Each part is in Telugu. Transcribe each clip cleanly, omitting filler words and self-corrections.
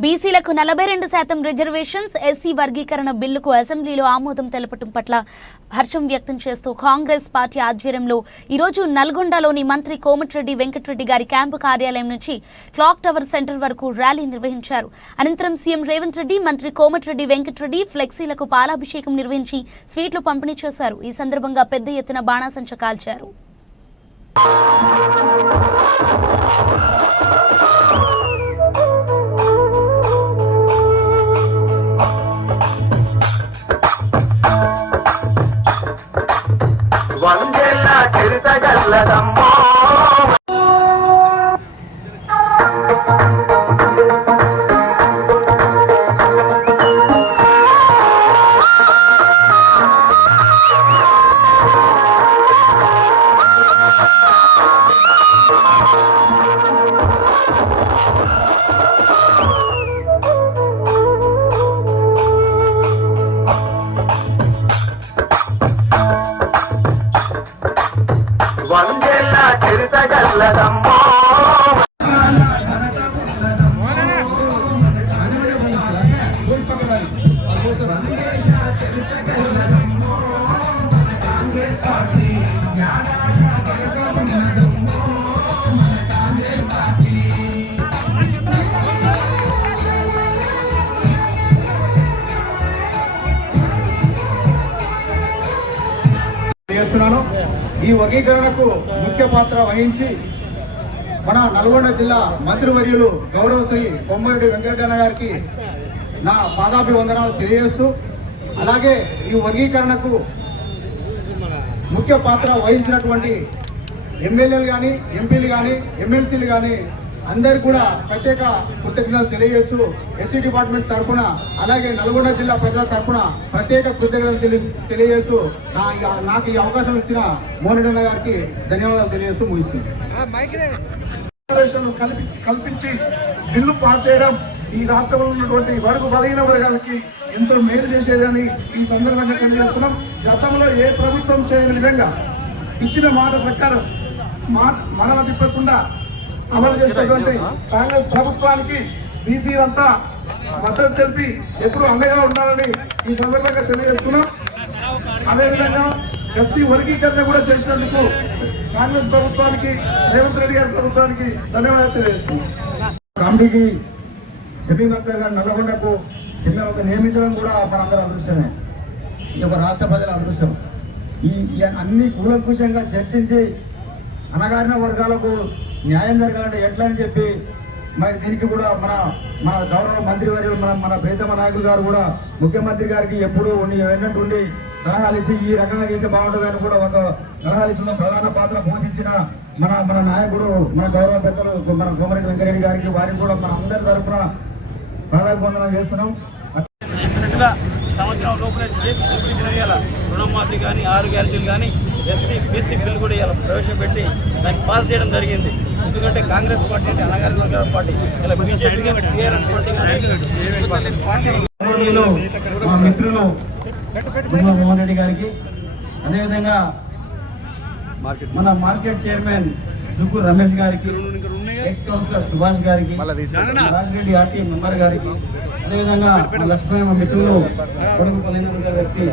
బీసీలకు 42% రిజర్వేషన్స్ ఎస్సీ వర్గీకరణ బిల్లుకు అసెంబ్లీలో ఆమోదం తెలపడం పట్ల హర్షం వ్యక్తం చేస్తూ కాంగ్రెస్ పార్టీ ఆధ్వర్యంలో ఈరోజు నల్గొండలోని మంత్రి కోమటిరెడ్డి వెంకటరెడ్డి గారి క్యాంపు కార్యాలయం నుంచి క్లాక్ టవర్ సెంటర్ వరకు ర్యాలీ నిర్వహించారు. అనంతరం సీఎం రేవంత్ రెడ్డి, మంత్రి కోమటిరెడ్డి వెంకటరెడ్డి ఫ్లెక్సీలకు పాలాభిషేకం నిర్వహించి స్వీట్లు పంపిణీ చేశారు. ఈ సందర్భంగా పెద్ద ఎత్తున బాణాసంచా కాల్చారు. ఈ వర్గీకరణకు ముఖ్య పాత్ర వహించి మన నల్గొండ జిల్లా మంత్రివర్యులు గౌరవ శ్రీ కోమటిరెడ్డి వెంకటరెడ్డి గారికి నా పాదాభివందనాలు తెలియజేస్తూ, అలాగే ఈ వర్గీకరణకు ముఖ్య పాత్ర వహించినటువంటి ఎమ్మెల్యేలు కానీ, ఎంపీలు కానీ, ఎమ్మెల్సీలు కానీ అందరికి కూడా ప్రత్యేక కృతజ్ఞతలు తెలియజేస్తూ, ఎస్సీ డిపార్ట్మెంట్ తరఫున అలాగే నల్గొండ జిల్లా ప్రజల తరఫున ప్రత్యేక కృతజ్ఞతలు తెలియజేస్తూ నాకు ఈ అవకాశం ఇచ్చిన మోహన్ గారికి ధన్యవాదాలు తెలియజేస్తూ ముగిస్తున్నాను. కల్పించి బిల్లు పాస్ చేయడం ఈ రాష్ట్రంలో ఉన్నటువంటి వరకు బలహీన వర్గాలకి ఎంతో మేలు చేసేదని ఈ సందర్భంగా తెలియజేస్తున్నాం. గతంలో ఏ ప్రభుత్వం చేయని విధంగా ఇచ్చిన మాట ప్రకారం మనవ తిప్పకుండా అమలు చేసినటువంటి కాంగ్రెస్ ప్రభుత్వానికి బీసీలంతా మద్దతు తెలిపి ఎప్పుడు అండగా ఉండాలని ఈ సందర్భంగా తెలియజేస్తున్నాం. అదేవిధంగా ఎస్సీ వర్గీకరణ కూడా చేసినందుకు కాంగ్రెస్ ప్రభుత్వానికి, రేవంత్ రెడ్డి గారి ప్రభుత్వానికి ధన్యవాదాలు తెలియజేస్తున్నాం. కమిటీకి షబీమ్ అఖ్తర్ గారు నల్లగొండకు నియమించడం కూడా మనందరం అదృష్టమే. ఇది ఒక రాష్ట్ర ప్రజల అదృష్టం. ఈ అన్ని కూలంకుషంగా చర్చించి అణగారిన వర్గాలకు న్యాయం జరగాలంటే ఎట్లా అని చెప్పి మరి దీనికి కూడా మన గౌరవ మంత్రివర్యులు మన ప్రీతమ నాయకులు గారు కూడా ముఖ్యమంత్రి గారికి ఎప్పుడు ఉండి సలహాలు ఇచ్చి ఈ రకంగా చేస్తే బాగుంటుందని కూడా ఒక సలహాలు ఇచ్చిన ప్రధాన పాత్ర పోషించిన మన నాయకుడు, మన గౌరవ పెద్దలు మన కోమటిరెడ్డి వెంకటరెడ్డి గారికి, వారికి కూడా మన అందరి తరఫున పాదాభివందనం చేస్తున్నాం. సంవత్సరం లోపల చేసి చూపించిన రుణమాఫీ కానీ, 6 గ్యారెంటీలు కానీ, ఎస్సీ బీసీ బిల్లు కూడా ఇలా ప్రవేశపెట్టి దాన్ని పాస్ చేయడం జరిగింది. ఎందుకంటే కాంగ్రెస్ పార్టీ అంటే అణగారిన వర్గాల పార్టీ, ఇలా బీజేపీ కానీ, టీఆర్ఎస్ పార్టీ మా మిత్రులు మోహన్ రెడ్డి గారికి, అదేవిధంగా మన మార్కెట్ చైర్మన్ జుకూర్ రమేష్ గారికి, ఎక్స్ కౌన్సిలర్ సుభాష్ గారికి, రాజిరెడ్డి ఆర్టీ మెంబర్ గారికి, అదేవిధంగా మా లక్ష్మీ మా మిత్రులు కొడుకు పల్లెందర్ గారి వ్యక్తి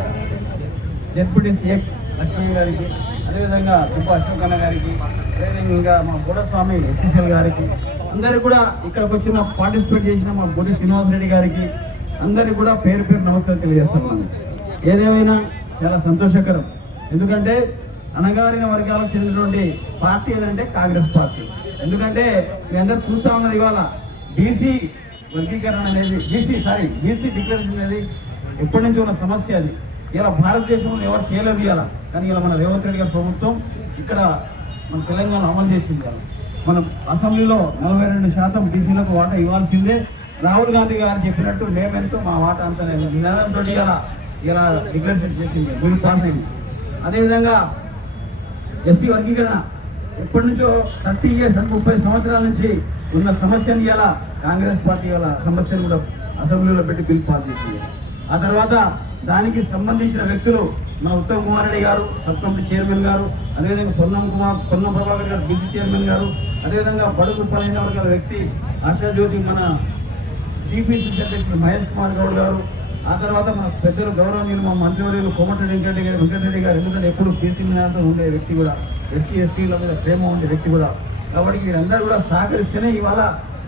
డెప్యూటీ సిఎక్స్ లక్ష్మీ గారికి, అదేవిధంగా దుబ్బ అశోకన్న గారికి, అదేవిధంగా ఇంకా మా బోడస్వామి ఎస్సీసీఎల్ గారికి, అందరికీ కూడా ఇక్కడికి వచ్చిన పార్టిసిపేట్ చేసిన మా బొడి శ్రీనివాసరెడ్డి గారికి అందరికీ కూడా పేరు నమస్కారం తెలియజేస్తున్నాను. ఏదేమైనా చాలా సంతోషకరం. ఎందుకంటే అణగారిన వర్గాలకు చెందినటువంటి పార్టీ ఏదంటే కాంగ్రెస్ పార్టీ. ఎందుకంటే మీ అందరు చూస్తా ఉన్నది, ఇవాళ బీసీ వర్గీకరణ అనేది బీసీ డిక్లరేషన్ అనేది ఎప్పటి నుంచి ఉన్న సమస్య. అది ఇలా భారతదేశంలో ఎవరు చేయలేదు ఇలా, కానీ ఇలా మన రేవంత్ రెడ్డి గారి ప్రభుత్వం ఇక్కడ మన తెలంగాణ అమలు చేసింది. ఇలా మనం అసెంబ్లీలో 42% బీసీలకు వాటా ఇవ్వాల్సిందే. రాహుల్ గాంధీ గారు చెప్పినట్టు మేమెంతో మా వాటా అంతా నినాదంతో ఇలా డిక్లరేషన్ చేసింది, బిల్ పాస్ అయింది. అదేవిధంగా ఎస్సీ వర్గీకరణ ఎప్పటి నుంచో 30 years 30 సంవత్సరాల నుంచి ఉన్న సమస్యను ఇలా కాంగ్రెస్ పార్టీ వాళ్ళ సమస్యను కూడా అసెంబ్లీలో పెట్టి బిల్ పాస్ చేసింది. ఆ తర్వాత దానికి సంబంధించిన వ్యక్తులు మన ఉత్తమ్ కుమార్ రెడ్డి గారు సబ్ కమిటీ చైర్మన్ గారు, అదేవిధంగా పొన్నం ప్రభాకర్ గారు బీసీ చైర్మన్ గారు, అదేవిధంగా బడుగు పల్లెన వర్గాల వ్యక్తి ఆశాజ్యోతి మన టీపీసీసీ అధ్యక్షులు మహేష్ కుమార్ గౌడ్ గారు, ఆ తర్వాత మన పెద్దలు గౌరవనీయులు మా మంత్రివర్యులు కోమటిరెడ్డి వెంకటరెడ్డి గారు, ఎందుకంటే ఎప్పుడు బీసీ మీనాతో ఉండే వ్యక్తి కూడా, ఎస్సీ ఎస్టీల మీద ప్రేమ ఉండే వ్యక్తి కూడా. కాబట్టి వీరందరూ కూడా సహకరిస్తేనే ఇవాళ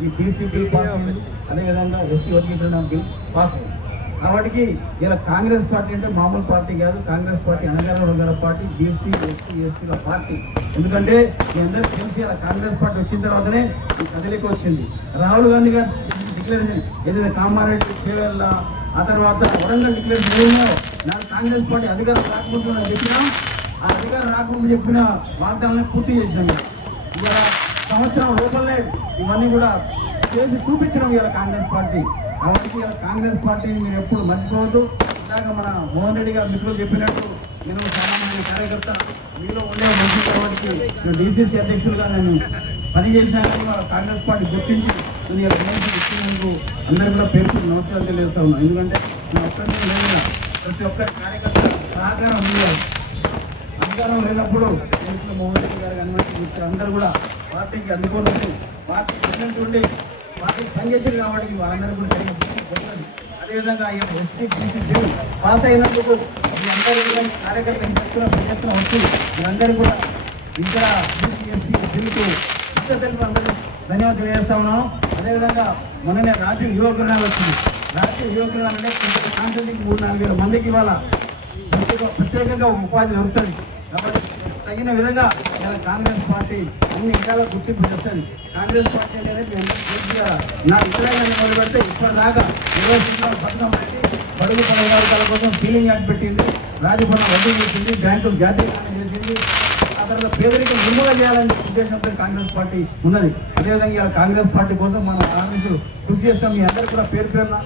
ఈ బీసీ బిల్ పాస్ అయింది, అదేవిధంగా ఎస్సీ వర్గీకరణ బిల్ పాస్ అయింది. కాబట్టి ఇలా కాంగ్రెస్ పార్టీ అంటే మామూలు పార్టీ కాదు, కాంగ్రెస్ పార్టీ అణగారిన వర్గాల పార్టీ, బీసీ ఎస్సీ ఎస్టీల పార్టీ. ఎందుకంటే మీ అందరికీ తెలిసి ఇలా కాంగ్రెస్ పార్టీ వచ్చిన తర్వాతనే ఈ కదలిక వచ్చింది. రాహుల్ గాంధీ గారు డిక్లరేషన్ ఏదైతే కామారెడ్డి చేవెళ్ళ, ఆ తర్వాత వరంగల్ డిక్లరేషన్ ఏమో నాకు కాంగ్రెస్ పార్టీ అధికారం రాకముందు చెప్పినా, ఆ అధికారం రాకముందు చెప్పిన వాగ్దానాలను పూర్తి చేసినాం. ఇవాళ సంవత్సరం లోపలనే ఇవన్నీ కూడా చేసి చూపించడం ఇవాళ కాంగ్రెస్ పార్టీ. కాబట్టి ఇవాళ కాంగ్రెస్ పార్టీని మీరు ఎప్పుడు మర్చిపోవద్దు. ఇందాక మన మోహన్ రెడ్డి గారు మిత్రులు చెప్పినట్టు నేను చాలా మంది కార్యకర్త మీలో ఉండే మంచి కాబట్టి నేను డీసీసీ అధ్యక్షులుగా నేను పనిచేసినా కానీ వాళ్ళ కాంగ్రెస్ పార్టీ గుర్తించి నేను ఇలా ఇచ్చినందుకు అందరికీ కూడా పేరు నమస్కారం తెలియజేస్తా ఉన్నాను. ఎందుకంటే నేను ఒక్కరిని లేదు, ప్రతి ఒక్కరి కార్యకర్త సహకారం ఉంది. అధికారం లేనప్పుడు మోహన్ రెడ్డి గారు కానీ అందరూ కూడా పార్టీకి అందుకోండి, పార్టీ ప్రెసిడెంట్ ఉండి పార్టీ పనిచేసారు కాబట్టి వాళ్ళందరూ కూడా వస్తుంది. అదేవిధంగా ఎస్సీ బీసీ బిల్ పాస్ అయినందుకు మీ అందరూ కూడా కార్యకర్తలు చెప్తున్న ప్రయత్నం వస్తుంది. మీరందరూ కూడా ఇక్కడ బీసీ ఎస్సీ బిల్కు తెలుపు అందరూ ధన్యవాదాలు తెలియజేస్తా ఉన్నాను. అదేవిధంగా మొన్ననే రాజీవ్ యువకురాలు వచ్చింది. రాజీవ్ యువకురాలు అంటే కాన్స్టిట్యూన్సీకి 3-4 వేల మందికి ఇవాళ ప్రత్యేకంగా ఒక ఉపాధి దొరుకుతుంది. కాబట్టి తగిన విధంగా ఇలా కాంగ్రెస్ పార్టీ అన్ని విధాలుగా గుర్తింపు చేస్తుంది. కాంగ్రెస్ పార్టీ అనేది నా విషయాన్ని మొదలు పెడితే ఇప్పటిదాకా 20 సంవత్సరాలు పథకం పెట్టి బడుగు పదవి వర్గాల కోసం సీలింగ్ యాక్ట్ పెట్టింది, రాజభవనం రద్దు చేసింది, బ్యాంకులు జాతీయకరణ చేసింది, ఆ తర్వాత పేదరికం నిర్మూలన చేయాలనే ఉద్దేశంతో కాంగ్రెస్ పార్టీ ఉన్నది. అదేవిధంగా ఇలా కాంగ్రెస్ పార్టీ కోసం మన కాంగ్రెస్ కృషి చేస్తాం. మీ అందరికీ కూడా పేరు పేరున